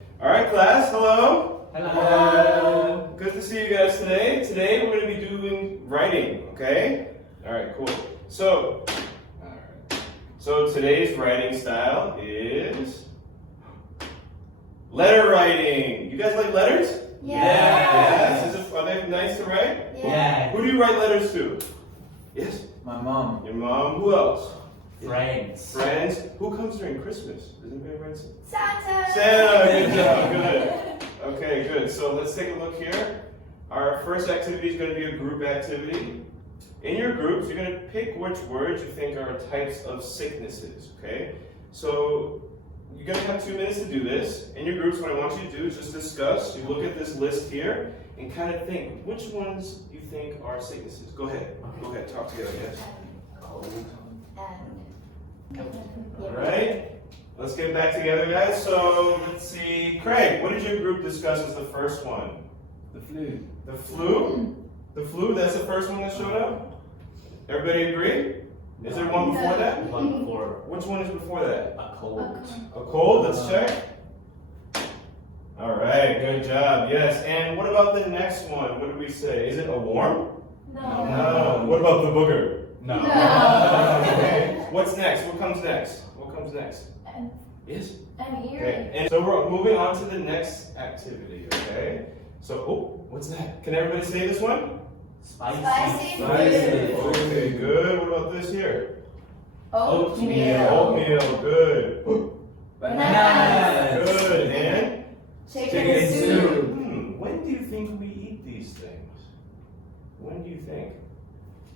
All right, class, hello. Hello. Good to see you guys today. Today we're going to be doing writing, okay? All right, cool. So today's writing style is letter writing. You guys like letters? Yes. Are they nice to write? Yeah. Who do you write letters to? Yes? My mom. Your mom. Who else? Friends. Friends. Who comes during Christmas? Does anybody write Santa! Santa, good job, good. Okay, good. So let's take a look here. Our first activity is going to be a group activity. In your groups, you're going to pick which words you think are types of sicknesses, okay? So you're going to have 2 minutes to do this. In your groups, what I want you to do is just discuss. You look at this list here and kind of think which ones you think are sicknesses. Go ahead. Go ahead. Talk together, yes? All right. Let's get back together, guys. So let's see. Craig, what did your group discuss as the first one? The flu. The flu? The flu, that's the first one that showed up? Everybody agree? Is there one before that? One before. Which one is before that? A cold. A cold? Let's check. All right, good job. Yes. And what about the next one? What did we say? Is it a worm? No. What about the booger? No. Okay. What's next? What comes next? What comes next? Yes? Okay. And so we're moving on to the next activity, okay? So, oh, what's that? Can everybody say this one? Spicy Okay, good. What about this here? Oatmeal, good. Bananas. Good. And? Chicken soup. When do you think we eat these things? When do you think?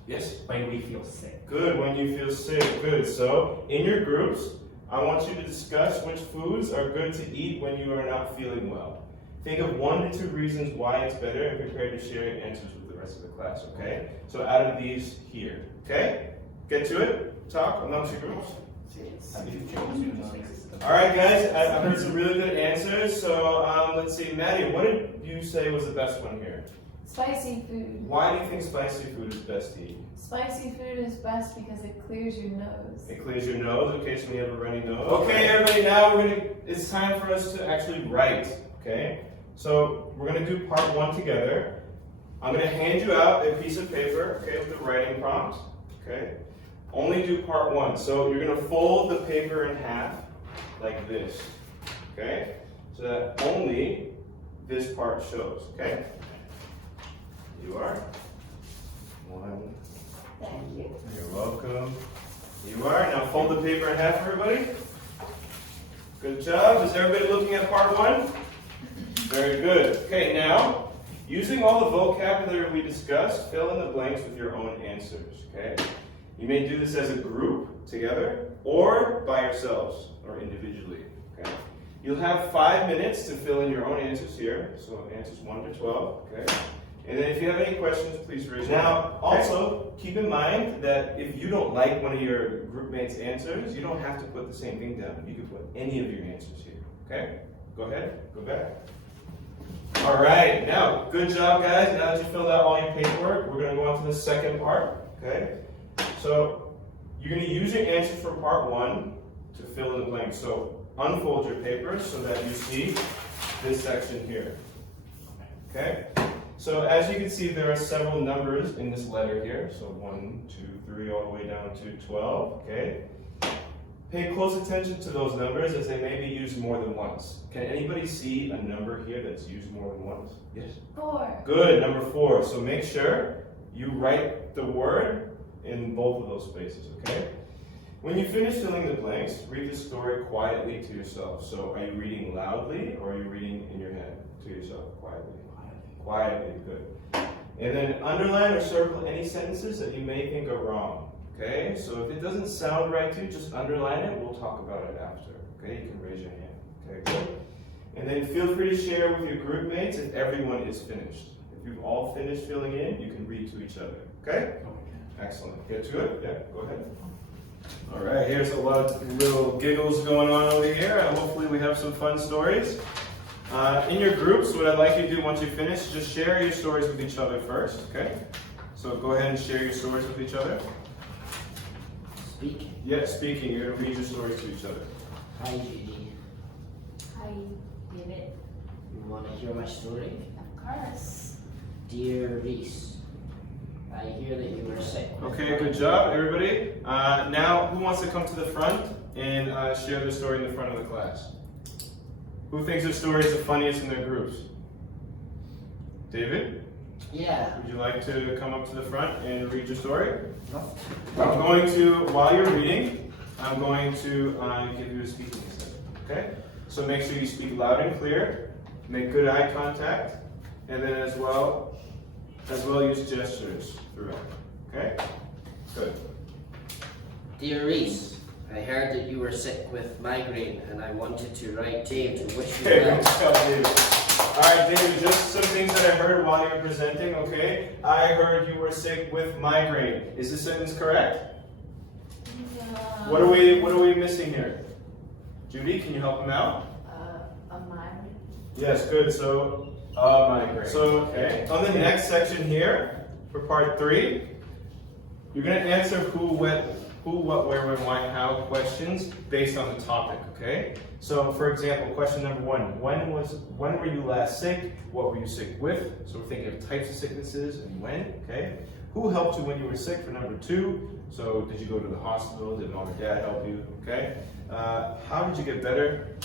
Yes? When we feel sick. Good, when you feel sick. Good. So, in your groups, I want you to discuss which foods are good to eat when you are not feeling well. Think of 1 to 2 reasons why it's better and prepare to share your answers with the rest of the class, okay? So out of these here, okay? Get to it. Talk amongst your groups. All right, guys, I heard some really good answers. So let's see, Maddie, what did you say was the best one here? Spicy food. Why do you think spicy food is best to eat? Spicy food is best because it clears your nose. It clears your nose, okay, so when you have a runny nose. Okay, everybody, now it's time for us to actually write, okay? So we're gonna do part 1 together. I'm gonna hand you out a piece of paper, okay, with the writing prompt, okay? Only do part 1. So you're gonna fold the paper in half like this, okay? So that only this part shows, okay? You are. 1. Thank you. You're welcome. You are. Now fold the paper in half, everybody. Good job. Is everybody looking at part 1? Very good. Okay, now, using all the vocabulary we discussed, fill in the blanks with your own answers, okay? You may do this as a group, together, or by yourselves, or individually, okay? You'll have 5 minutes to fill in your own answers here, so answers 1 to 12, okay? And then if you have any questions, please raise your hand. Now, also, keep in mind that if you don't like one of your group mates' answers, you don't have to put the same thing down. You can put any of your answers here, okay? Go ahead, go back. All right, now, good job, guys. Now that you filled out all your paperwork, we're gonna go on to the second part, okay? So, you're gonna use your answers for part 1 to fill in the blanks. So, unfold your papers so that you see this section here, okay? So as you can see, there are several numbers in this letter here. So 1, 2, 3, all the way down to 12, okay? Pay close attention to those numbers as they may be used more than once. Can anybody see a number here that's used more than once? Yes? 4. Good, number 4. So make sure you write the word in both of those spaces, okay? When you finish filling the blanks, read the story quietly to yourself. So are you reading loudly or are you reading in your head to yourself quietly? Quietly, good. And then underline or circle any sentences that you may think are wrong, okay? So if it doesn't sound right to you, just underline it. We'll talk about it after, okay? You can raise your hand, okay, good. And then feel free to share with your group mates if everyone is finished. If you've all finished filling in, you can read to each other, okay? Excellent. Get to it? Yeah, go ahead. All right, here's a lot of little giggles going on over here, and hopefully we have some fun stories. In your groups, what I'd like you to do once you finish, just share your stories with each other first, okay? So go ahead and share your stories with each other. Speaking. Yeah, speaking. You're going to read your stories to each other. Hi, Gigi. Hi. David. You want to hear my story? Of course. Dear Reese, I hear that you were sick. Okay, good job, everybody. Now, who wants to come to the front and share their story in the front of the class? Who thinks their story is the funniest in their groups? David, Yeah. would you like to come up to the front and read your story? No. I'm going to, while you're reading, I'm going to give you a speaking instead. Okay? So make sure you speak loud and clear, make good eye contact, and then as well use gestures throughout. Okay? Good. Dear Reese, I heard that you were sick with migraine, and I wanted to write Dave to wish you Okay, well. good job, David. Alright, David, just some things that I heard while you were presenting, okay? I heard you were sick with migraine. Is this sentence correct? What are we missing here? Judy, can you help him out? A migraine. Yes, good. So Migraine. So, okay. On the next section here, for part 3, you're going to answer who, what, where, when, why, how questions based on the topic, okay? So, for example, question number 1. When were you last sick? What were you sick with? So we're thinking of types of sicknesses and when, okay? Who helped you when you were sick for number 2? So did you go to the hospital? Did mom or dad help you? Okay. How did you get better?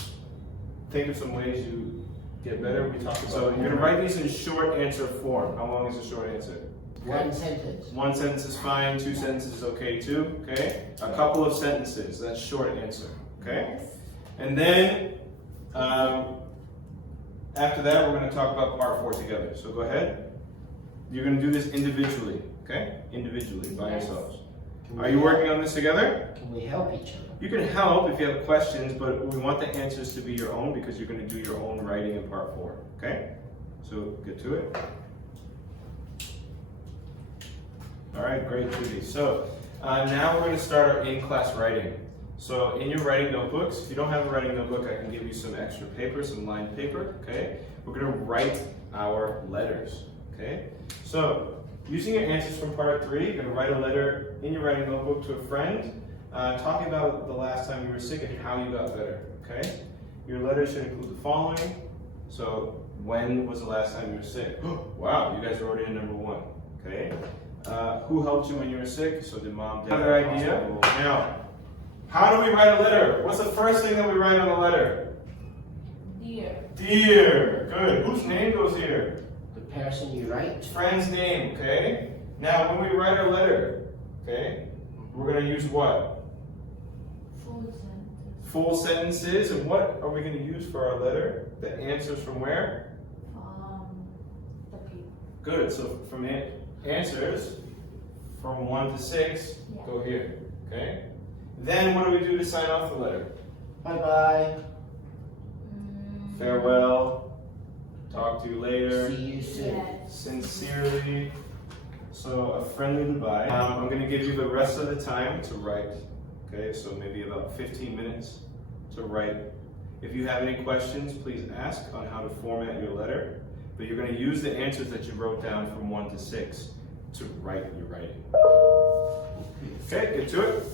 Think of some ways you get better. We talked about. So you're gonna write these in short answer form. How long is a short answer? One sentence. 1 sentence is fine. 2 sentences is okay too. Okay. A couple of sentences. That's short answer. Okay. And then after that, we're gonna talk about part 4 together. So go ahead. You're gonna do this individually. Okay. Individually by yourselves. Are you working on this together? Can we help each other? You can help if you have questions, but we want the answers to be your own because you're going to do your own writing in part 4. Okay? So get to it. All right, great, Judy. So now we're going to start our in-class writing. So in your writing notebooks, if you don't have a writing notebook, I can give you some extra paper, some lined paper. Okay? We're going to write our letters. Okay? So using your answers from part 3, you're going to write a letter in your writing notebook to a friend, talking about the last time you were sick and how you got better, okay? Your letter should include the following. So, when was the last time you were sick? Wow, you guys are already in number 1, okay? Who helped you when you were sick? So did mom, dad? Another idea? Now, how do we write a letter? What's the first thing that we write on the letter? Dear. Dear. Good. Whose name goes here? The person you write? Friend's name, okay? Now, when we write a letter, okay, we're going to use what? Full sentence. Full sentences. And what are we going to use for our letter? The answers from where? The people. Good. So from answers from 1 to 6, Yeah. go here, okay? Then what do we do to sign off the letter? Bye-bye. Farewell. Talk to you later. See you soon. Yes. Sincerely. So a friendly goodbye. I'm going to give you the rest of the time to write. Okay, so maybe about 15 minutes to write. If you have any questions, please ask on how to format your letter. But you're going to use the answers that you wrote down from 1 to 6 to write your writing. Okay, get to it.